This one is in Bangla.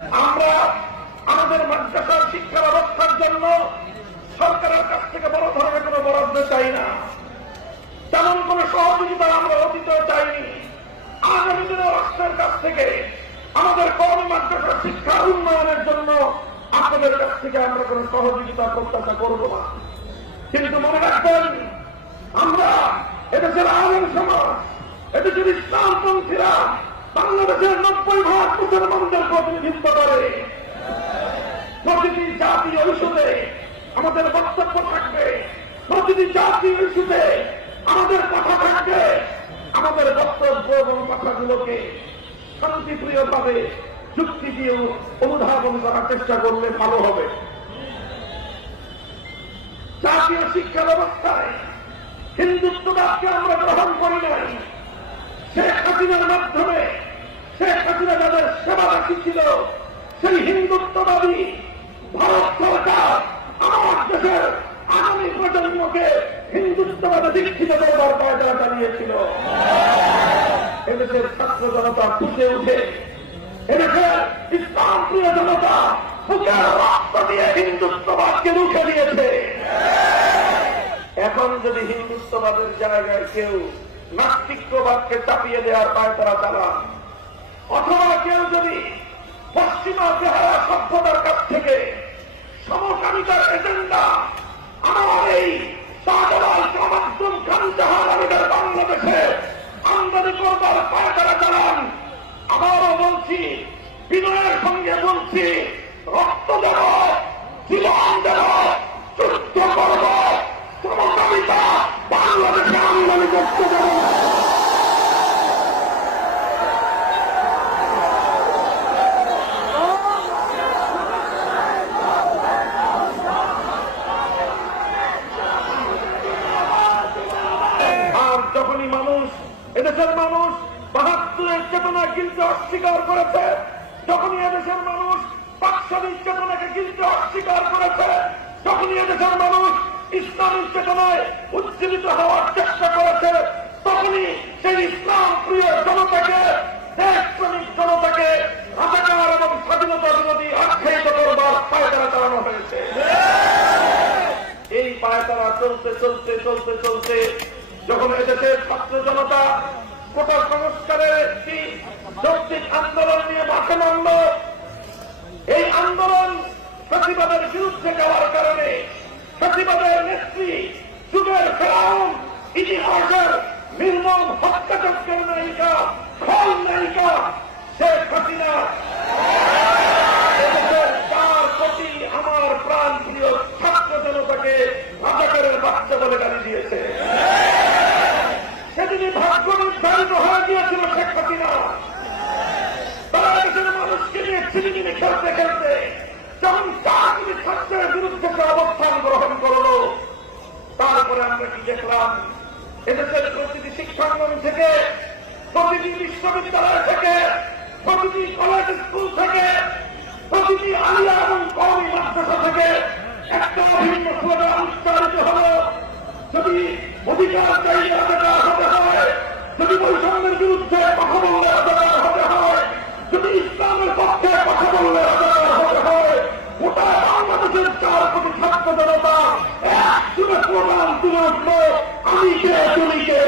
আমরা আমাদের মাদ্রাসার শিক্ষা ব্যবস্থার জন্য সরকারের কাছ থেকে বড় ধরনের কোনো বরাদ্দ চাই না, তেমন কোন সহযোগিতা আমরা অতীতে চাইনি। আগামী দিনে রাষ্ট্রের কাছ থেকে আমাদের কওমি মাদ্রাসার শিক্ষা উন্নয়নের জন্য আপনাদের কাছ থেকে আমরা কোন সহযোগিতা প্রত্যাশা করব না। কিন্তু মনে রাখবেন, আমরা এদেশের আলেম সমাজ, এদেশের ইসলামপন্থীরা বাংলাদেশের 90% মুসলমানদের প্রতিনিধিত্ব করে। প্রতিটি জাতীয় ইস্যুতে আমাদের বক্তব্য থাকবে, প্রতিটি জাতীয় ইস্যুতে আমাদের কথা থাকবে। আমাদের বক্তব্য এবং কথাগুলোকে শান্তিপ্রিয়ভাবে যুক্তি দিয়ে অনুধাবন করার চেষ্টা করলে ভালো হবে। জাতীয় শিক্ষা ব্যবস্থায় হিন্দুত্ববাদকে আমরা গ্রহণ করি নাই। শেখ হাসিনার মাধ্যমে শেখ হাসিনা যাদের সেবা রাখিছিল, সেই হিন্দুত্ববাদী ভারত সরকার আমার দেশের আগামী প্রজন্মকে হিন্দুত্ববাদে দীক্ষিত করবার পায়তারা চালিয়েছিল। এদেশের ছাত্র জনতা ফুটে উঠে, এদেশের ইসলাম প্রিয় জনতা বুকের রক্ত দিয়ে হিন্দুত্ববাদকে রুখে দিয়েছে। এখন যদি হিন্দুত্ববাদের জায়গায় কেউ নাস্তিক্যবাদকে চাপিয়ে দেওয়ার পায়তারা চালান, অথবা কেউ যদি পশ্চিমা চেহারা সভ্যতার কাছ থেকে সমকামিতার এজেন্ডা আমার এই সাধারণ সমাজম খান জাহানের বাংলাদেশে আমদানি করবার পায়তারা চালান, আবারও বলছি, বিনয়ের সঙ্গে বলছি, রক্ত দেব, জীবন দেব, যুদ্ধ করব, সমকামিতা বাংলাদেশে আমদানি করতে দেব না। যখনই মানুষ, এদেশের মানুষ ৭২-এর চেতনা গিলতে অস্বীকার করেছে, যখনই এদেশের মানুষ পাকশালীর চেতনাকে গিলতে অস্বীকার করেছে, যখনই এদেশের মানুষ ইসলামী চেতনায় উজ্জীবিত হওয়ার চেষ্টা করেছে, তখনই সেই ইসলাম প্রিয় জনতাকে, দেশপ্রেমিক জনতাকে রাজাকার এবং স্বাধীনতা বিরোধী আখ্যায়িত করবার পায়তারা চালানো হয়েছে। এই পায়তারা চলতে চলতে চলতে চলতে যখন এদেশের ছাত্র জনতা কোটা সংস্কারের একটি যৌক্তিক আন্দোলন নিয়ে মাঠে নামল, এই আন্দোলন ফ্যাসিবাদের বিরুদ্ধে যাওয়ার কারণে ফ্যাসিবাদের নেত্রী, যুগের ফেরাউন, ইতিহাসের নির্মম হত্যাযজ্ঞের নায়িকা, খল নায়িকা শেখ হাসিনা এদেশের ৪ কোটি আমার প্রাণ প্রিয় ছাত্র জনতাকে রাজাকারের বাচ্চা বলে গালি দিয়েছে। সেদিনই ভাগ্য নির্ধারিত হয়ে গিয়েছিল শেখ হাসিনা। তারা দেশের মানুষকে নিয়ে ছিনিমিনি খেলতে খেলতে যখন ৪ কোটি ছাত্রের বিরুদ্ধে অবস্থান গ্রহণ করল, তারপরে আমরা কি দেখলাম? এদেশের প্রতিটি শিক্ষাঙ্গন থেকে, প্রতিটি বিশ্ববিদ্যালয় থেকে, প্রতিটি কলেজ স্কুল থেকে, প্রতিটি আলিয়া এবং কওমি মাদ্রাসা থেকে একটা অভিন্ন স্লোগান উচ্চারিত হল, যদি অধিকার চাইলে রাজাকার হতে হয়, যদি বৈষম্যের বিরুদ্ধে কথা বললে রাজাকার হতে হয়, যদি ইসলামের পক্ষে কথা বললে রাজাকার হতে হয়, গোটা বাংলাদেশের ৪ কোটি ছাত্র জনতা এক সুরে স্লোগান তুলে উঠল, আমি কে তুমি কে।